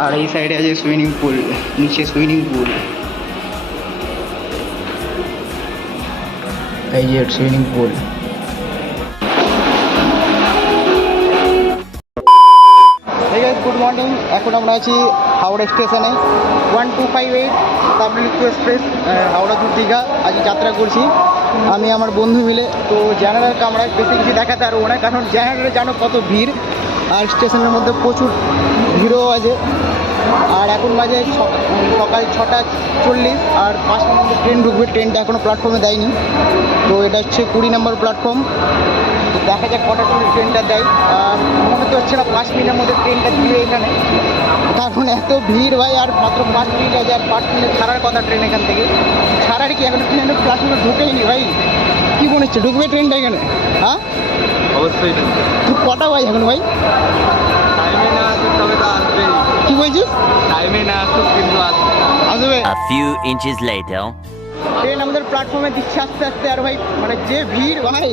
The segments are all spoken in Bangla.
আর এই সাইডে আছে সুইমিং পুল, নিচে সুইমিং পুল, এই যে সুইমিং পুল। গুড মর্নিং, এখন আমরা আছি হাওড়া স্টেশনে 1258 তামিলনাড়ু এক্সপ্রেস, হাওড়া টু দীঘা। আজ যাত্রা করছি আমি আমার বন্ধু মিলে। তো জেনারেল কামরায় বেশি কিছু দেখাতে পারবো না, কারণ জেনারেলে জানো কত ভিড়, আর স্টেশনের মধ্যে প্রচুর ভিড়ও আছে। আর এখন বাজে সকাল 6:40, আর 5টার মধ্যে ট্রেন ঢুকবে। ট্রেনটা এখনও প্ল্যাটফর্মে দেয়নি, তো এটা হচ্ছে 20 নম্বর প্ল্যাটফর্ম। তো দেখা যাক কটার সময় ট্রেনটা দেয়। আর মনে তো হচ্ছে না 5 মিনিটের মধ্যে ট্রেনটা দিবে এখানে, কারণ এত ভিড় ভাই। আর মাত্র 5 মিনিট আছে, আর 5 মিনিট ছাড়ার কথা ট্রেন এখান থেকে। ছাড়ার কি এখন ট্রেনের প্ল্যাটফর্মে ঢুকেইনি ভাই। কী মনে হচ্ছে ঢুকবে ট্রেনটা এখানে? হ্যাঁ অবশ্যই তুই কটা ভাই এখন ভাই? টাইমে না আসুক তবে তো আসবেই। কী বলছিস? টাইমে না আসুক কিন্তু আসবে। A few inches later. Train আমাদের প্ল্যাটফর্মে দিচ্ছে আস্তে আস্তে। আর ভাই মানে যে ভিড় ভাই,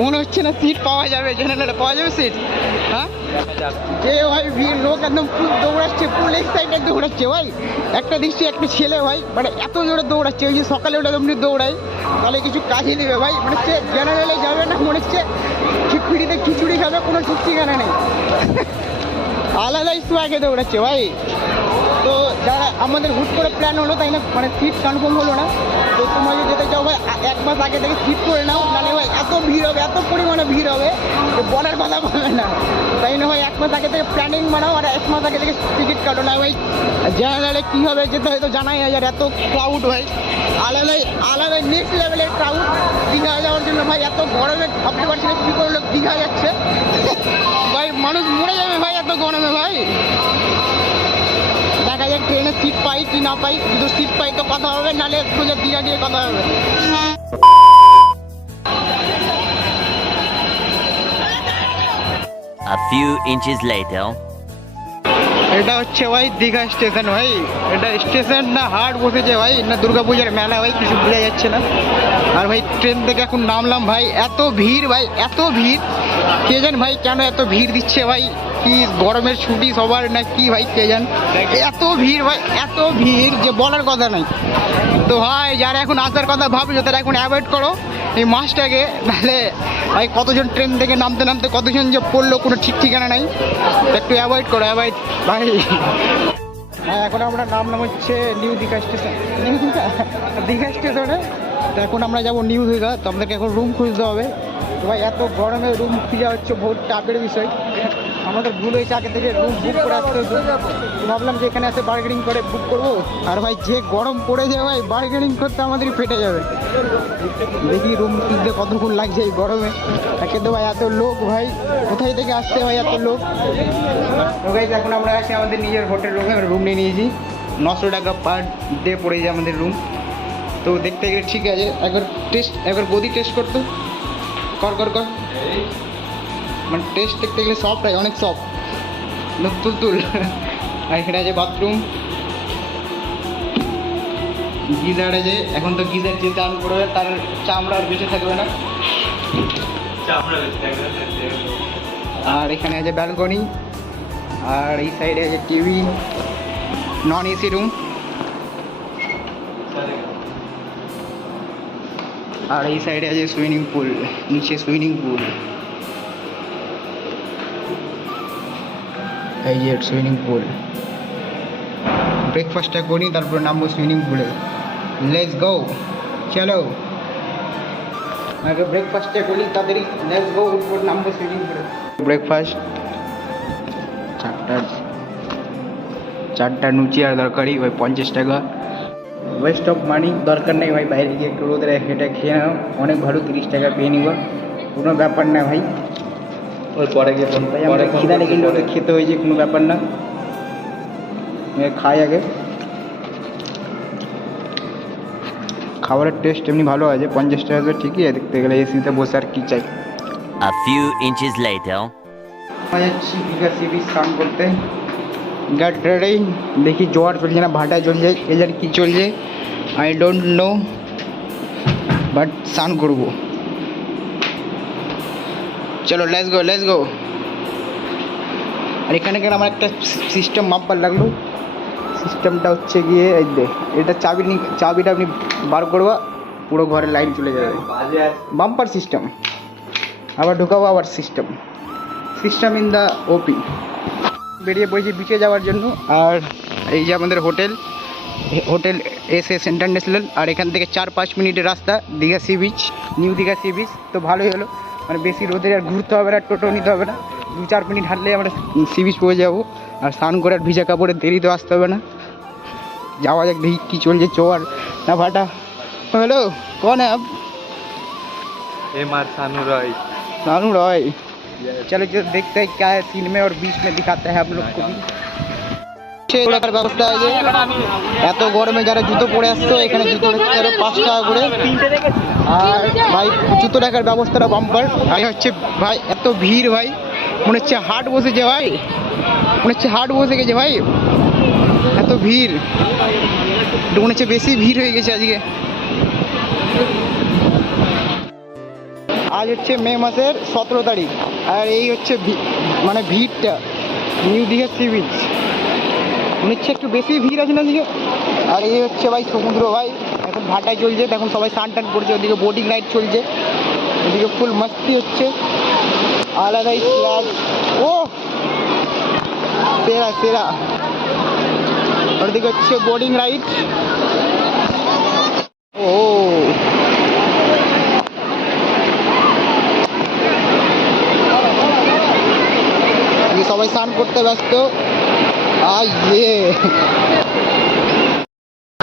মনে হচ্ছে না সিট পাওয়া যাবে, জেনারেলে পাওয়া যাবে সিট। হ্যাঁ যে ভাই ভিড়, লোক একদম ফুল দৌড়াচ্ছে, ফুল এক্সাইটেড দৌড়াচ্ছে ভাই। একটা দৃষ্টি একটা ছেলে ভাই মানে এত জোরে দৌড়াচ্ছে, ওই যে সকালে ওটা এমনি দৌড়ায়, তাহলে কিছু কাজে দেবে ভাই। মানে সে জেনারেলে যাবে না, মনে হচ্ছে খিচুড়িতে খিচুড়ি খাবে, কোনো ঠিক ঠিকানা নেই। আলাদাই আগে দৌড়াচ্ছে ভাই। তো যারা আমাদের হুট করে প্ল্যান হলো তাই না, মানে সিট কনফার্ম হলো না। তো তোমরা যদি যেতে চাও ভাই 1 মাস আগে থেকে সিট করে নাও, নাহলে ভাই এত ভিড় হবে, এত পরিমাণে ভিড় হবে যে বলার কথা বলে না। তাই না ভাই 1 মাস আগে থেকে প্ল্যানিং বানাও, আর 1 মাস আগে থেকে টিকিট কাটো না ভাই। জেনারেলে কী হবে যেতে হয়তো জানাই যায়, এত ক্রাউড ভাই, আলাদাই আলাদাই নেক্সট লেভেলের ক্রাউড। দীঘা যাওয়ার জন্য ভাই এত গরমে ভাবতে পারছি না কী করে লোক দীঘা যাচ্ছে ভাই। মানুষ মরে যাবে ভাই এত গরমে ভাই। দেখা যাক ট্রেনে সিট পাই কি না পাই, যদি সিট পাই তো কথা হবে, নাহলে সোজা দীঘা গিয়ে কথা হবে। A few inches later. এটা হচ্ছে ভাই দীঘা স্টেশন ভাই। এটা স্টেশন না হাট বসেছে ভাই, না দুর্গাপূজার মেলা ভাই, কিছু বোঝা যাচ্ছে না। আর ভাই ট্রেন থেকে এখন নামলাম ভাই, এত ভিড় ভাই, এত ভিড়। কে জান ভাই কেন এত ভিড় দিচ্ছে ভাই, কি গরমের ছুটি সবার না কি ভাই, কে জান এত ভিড় ভাই, এত ভিড় যে বলার কথা নাই। তো ভাই যারা এখন আসার কথা ভাবছো তারা এখন অ্যাভয়েড করো এই মাসটাকে, নাহলে ভাই কতজন ট্রেন থেকে নামতে নামতে কতজন যে পড়লো কোনো ঠিক ঠিকানা নাই। একটু অ্যাভয়েড করো, অ্যাভয়েড ভাই। হ্যাঁ এখন আমরা নামলাম হচ্ছে new Digha station, new Digha স্টেশনে। তো এখন আমরা যাবো নিউ দীঘা, তো আমাদেরকে এখন রুম খুঁজতে হবে। তো ভাই এত গরমে রুম খুঁজে হচ্ছে বহুত চাপের বিষয়। আমাদের ভুল হয়েছে, আগে থেকে রুম বুক করে আসতে হতো। ভাবলাম যে এখানে এসে বার্গেনিং করে বুক করবো, আর ভাই যে গরম পড়েছে ভাই বার্গেনিং করতে আমাদেরই ফেটে যাবে। দেখি রুম খুঁজতে কতক্ষণ লাগছে এই গরমে। কিন্তু ভাই এত লোক ভাই, কোথায় থেকে আসছে ভাই এত লোক। তো ভাই এখন আমরা আছি আমাদের নিজের হোটেল রুমে, রুম নিয়ে নিয়েছি। 900 টাকা পার ডে পড়েছে আমাদের রুম। তো দেখতে গেলে ঠিক আছে। একবার গদি টেস্ট করতো, কর কর কর, মানে টেস্ট দেখতে গেলে সফট হয়, অনেক সফট, তুল। আর এখানে আছে বাথরুম, গিজার আছে। এখন তো গিজার যে চান করবে তার চামড়া আর বেঁচে থাকবে না। আর এখানে আছে ব্যালকনি, আর এই সাইডে আছে টিভি, নন এসি রুম। আর এই সাইডে আছে সুইমিং পুল, নিচে সুইমিং পুল, এই যে সুইমিং পুল। ব্রেকফাস্টটা করি তারপর নামবো সুইমিং পুলে। লেটস গো, চলো আগে ব্রেকফাস্টটা করি তাড়াতাড়ি। লেটস গো, উপর নামবো সুইমিং পুলে। ব্রেকফাস্ট 4টা লুচি আর দরকারি ভাই 50 টাকা। ওয়েস্ট অফ মানি, দরকার নেই ভাই, বাইরে গিয়ে একটু রোদে হেঁটে খেয়ে নাও, অনেক ভালো 30 টাকা পেয়ে নিব, কোনো ব্যাপার না ভাই। ওই পরে গিয়ে ভাই আমাদের খিদা লেগে ওটা খেতে হয়েছে, কোনো ব্যাপার না, খাই আগে। খাবারের টেস্ট এমনি ভালো আছে, 50 টাকা তো ঠিকই আছে দেখতে গেলে। এসিতে বসে আর কি চাই। A few inches later. যাচ্ছি দীঘা সি বিচ স্নান করতে। গেট রেডি, দেখি জোয়ার চলছে না ভাটা চলছে, এ জানি কী চলছে, আই ডোন্ট নো, বাট স্নান করবো। চলো লেটস গো, লেটস গো। আর এখানে গেলে আমার একটা সিস্টেম বাম্পার লাগলো। সিস্টেমটা হচ্ছে গিয়ে এই যে এটা চাবিটা আপনি বার করবা, পুরো ঘরের লাইন চলে যাবে। বাম্পার সিস্টেম, আবার ঢোকাবো আবার সিস্টেম ইন দ্য ওপি। বেরিয়ে পড়েছি বিচে যাওয়ার জন্য। আর এই যে আমাদের হোটেল এসএস ইন্টারন্যাশনাল। আর এখান থেকে 4-5 মিনিটের রাস্তা Digha sea beach, new Digha sea beach. তো ভালোই হলো, মানে বেশি রোদে আর ঘুরতে হবে না, টোটো নিতে হবে না, 2-4 মিনিট হাঁটলে আমরা সি বিচ পৌঁছে যাবো। আর স্নান করে আর ভিজা কাপড়ে দেরি তো আসতে হবে না। যাওয়া যাক, দেখি কী চলছে। চোয়ার না ভাটা। हेलो कौन है आप? एमआर सानू रॉय। सानू रॉय। चलो जो देखते हैं क्या है सीन में, और बीच में दिखाते हैं आप लोग को भी। ব্যবস্থা আছে, এত গরমে যারা জুতো পরে আসতো এখানে জুতো রাখতে হবে 5 টাকা করে। আর ভাই জুতো রাখার ব্যবস্থাটা বাম্পার। ভাই হচ্ছে ভাই এত ভিড় ভাই, মনে হচ্ছে হাট বসেছে ভাই, মনে হচ্ছে হাট বসে গেছে ভাই, এত ভিড়। মনে হচ্ছে বেশি ভিড় হয়ে গেছে আজকে। আজ হচ্ছে মে মাসের 17 তারিখ। আর এই হচ্ছে মানে ভিড়টা নিউ দীঘা সি বিচ। মনে হচ্ছে একটু বেশি ভিড় আছে না দিকে। আর এই হচ্ছে ভাই সমুদ্র ভাই, এখন ভাটায় চলছে, এখন সবাই স্নান টান করছে। ওদিকে বোটিং রাইড চলছে, ওদিকে ফুল মস্তি হচ্ছে, আলাদাই ফ্ল্যাট। ও সেরা সেরা। ওদিকে হচ্ছে বোটিং রাইড। ও সবাই স্নান করতে ব্যস্ত।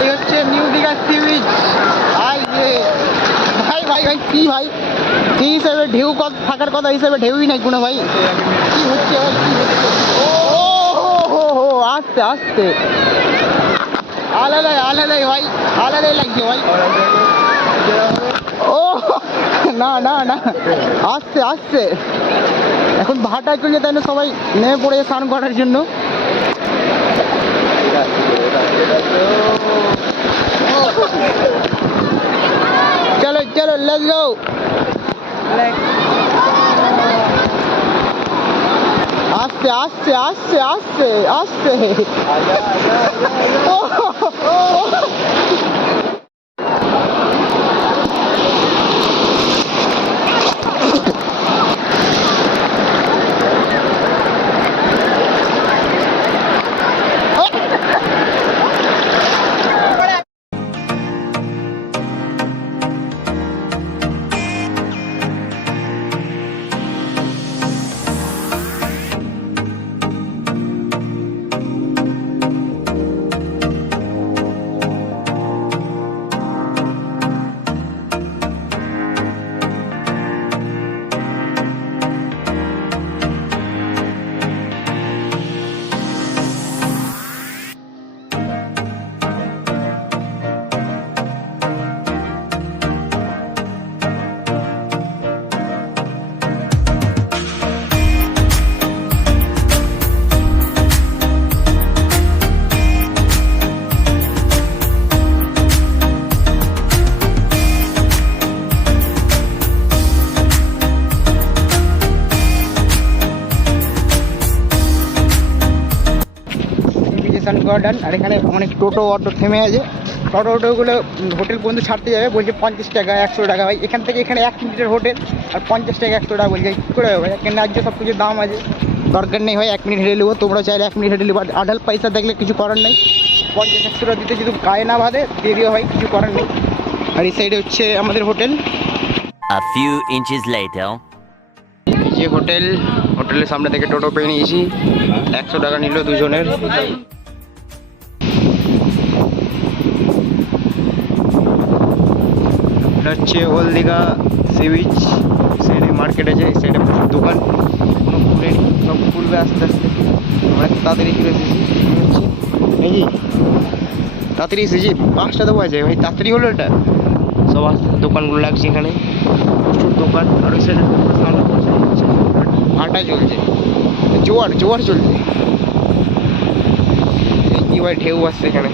এই হচ্ছে নিউ দীঘা সি বিচ। ভাই ভাই ভাই কি ভাই, কি হিসাবে ঢেউ থাকার কথা হিসাবে ঢেউই নাই কোনো ভাই। কি হচ্ছে ভাই, কি হচ্ছে? ও হো হো আস্তে আস্তে, আলাদাই ভাই, আলাদাই লাগছে ভাই। ও না না না, আস্তে আস্তে। এখন ভাটায় চলছে, তাই না সবাই নেমে পড়ে স্নান করার জন্য। চলো চলো লেটস গো। আস্তে আস্তে আস্তে আস্তে আস্তে। গার্ডেন। আর এখানে অনেক টোটো অটো থেমে আছে। টোটোগুলো হোটেল পর্যন্ত ছাড়তে যাবে, বলছে 50 টাকা 100 টাকা। ভাই এখান থেকে এখানে 1 মিনিটের হোটেল, আর 50 টাকা 100 টাকা বলছে। কী করে হবে ভাই, এখানে রাজ্য সব কিছু দাম আছে। দরকার নেই ভাই 1 মিনিট হেঁটে নেবো, তোমরা চাইলে 1 মিনিট হেঁটে নেবো। আডাল পয়সা দেখলে কিছু করার নেই, 50-100 টাকা দিতে যদি গায়ে না বাঁধে দেরিও হয়, কিছু করার নেই। আর এই সাইডে হচ্ছে আমাদের hotel. A few inches later. যে হোটেলের সামনে থেকে টোটো পেয়ে নিয়েছি, 100 টাকা নিল দুজনের। এটা হচ্ছে ওল্ড দীঘা সি বিচ। সাইডে মার্কেট আছে, এই সাইডে প্রচুর দোকান, কোনো ফুলের সব খুলবে আস্তে আস্তে। আমরা একটু তাড়াতাড়ি ফিরে এসেছি। হচ্ছে এই যে তাড়াতাড়ি এসেছি, 5টা তো বাজে ভাই, তাড়াতাড়ি হলো এটা। সব আস্তে আস্তে দোকানগুলো লাগছে, এখানে প্রচুর দোকান। আর ওই সাইডে ভাটা চলছে, জোয়ার চলছে। কি ভাই ঢেউ আসছে এখানে।